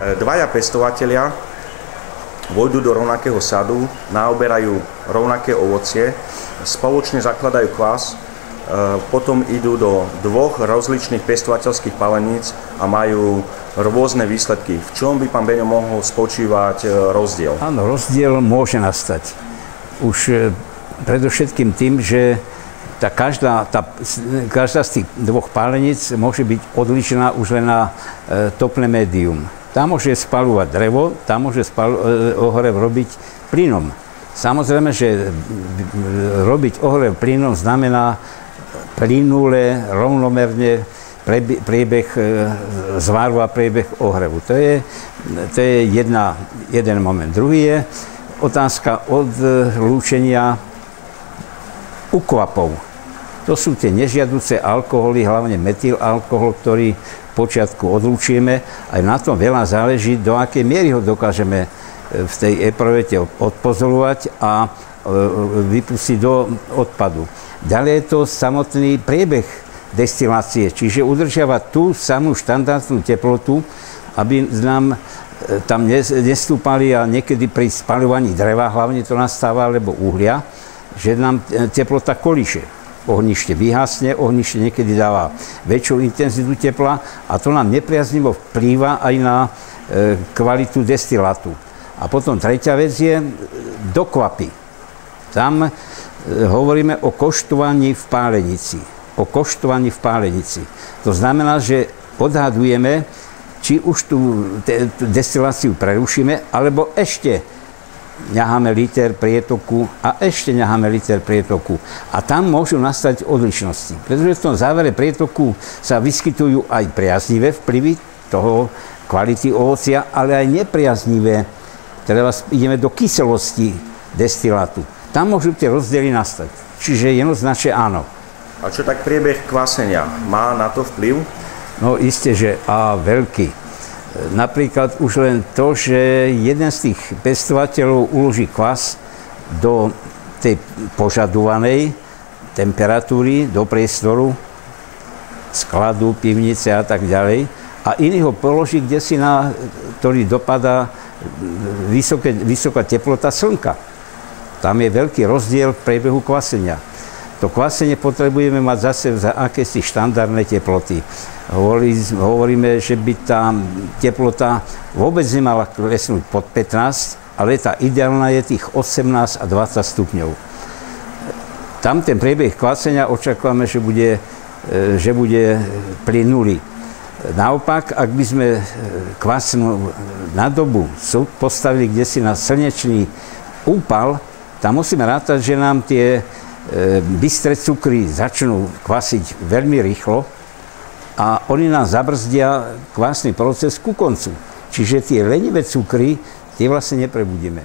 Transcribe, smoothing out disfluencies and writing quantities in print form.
Dvaja pestovatelia vojdu do rovnakého sadu, naoberajú rovnaké ovocie, spoločne zakladajú kvas, potom idú do dvoch rozličných pestovateľských paleníc a majú rôzne výsledky. V čom by pán Beňo mohol spočívať rozdiel? Áno, rozdiel môže nastať. Už predovšetkým tým, že každá z tých dvoch páleníc môže byť odlišená už len na topné médium. Tá môže spaľovať drevo, tá môže ohorev robiť plynom. Samozrejme, že robiť ohorev plynom znamená plynule, rovnomerne priebeh zvaru a priebeh ohrevu. To je jeden moment. Druhý je otázka odlúčenia ukvapov. To sú tie nežiaduce alkoholy, hlavne metylalkohol, ktorý v počiatku odlúčime. Aj na tom veľa záleží, do akej miery ho dokážeme v tej epruvete odpozorovať a vypustiť do odpadu. Ďalej je to samotný priebeh destilácie, čiže udržiavať tú samú štandardnú teplotu, aby nám tam nestúpali a niekedy pri spaľovaní dreva, hlavne to nastáva, alebo uhlia, že nám teplota kolíše. Ohnište vyhasne, ohnište niekedy dáva väčšiu intenzitu tepla a to nám nepriaznivo vplýva aj na kvalitu destilátu. A potom tretia vec je dokvapy. Tam hovoríme o koštovaní v pálenici. O koštovaní v pálenici. To znamená, že odhadujeme, či už tú destiláciu prerušíme, alebo ešte ňaháme liter prietoku a ešte ňaháme liter prietoku. A tam môžu nastať odlišnosti. Pretože v tom závere prietoku sa vyskytujú aj priaznivé vplyvy toho kvality ovocia, ale aj nepriaznivé. Teda ideme do kyselosti destilátu. Tam môžu tie rozdiely nastať. Čiže jednoznačne áno. A čo tak priebeh kvasenia? Má na to vplyv? No isté, že veľký. Napríklad už len to, že jeden z tých pestovateľov uloží kvas do tej požadovanej temperatúry, do priestoru, skladu, pivnice a tak ďalej, a iný ho položí kdesi ktorý dopadá vysoká teplota slnka. Tam je veľký rozdiel v priebehu kvasenia. To kvasenie potrebujeme mať zase za akési štandardné teploty. Hovoríme, že by tá teplota vôbec nemala klesnúť pod 15, ale tá ideálna je tých 18 a 20 stupňov. Tam ten priebeh kvasenia očakávame, že bude plynulý. Naopak, ak by sme kvasnú nádobu postavili kdesi na slnečný úpal, tam musíme rátať, že nám tie bystré cukry začnú kvasiť veľmi rýchlo a oni nám zabrzdia kvásny proces ku koncu. Čiže tie lenivé cukry, tie vlastne neprebudíme.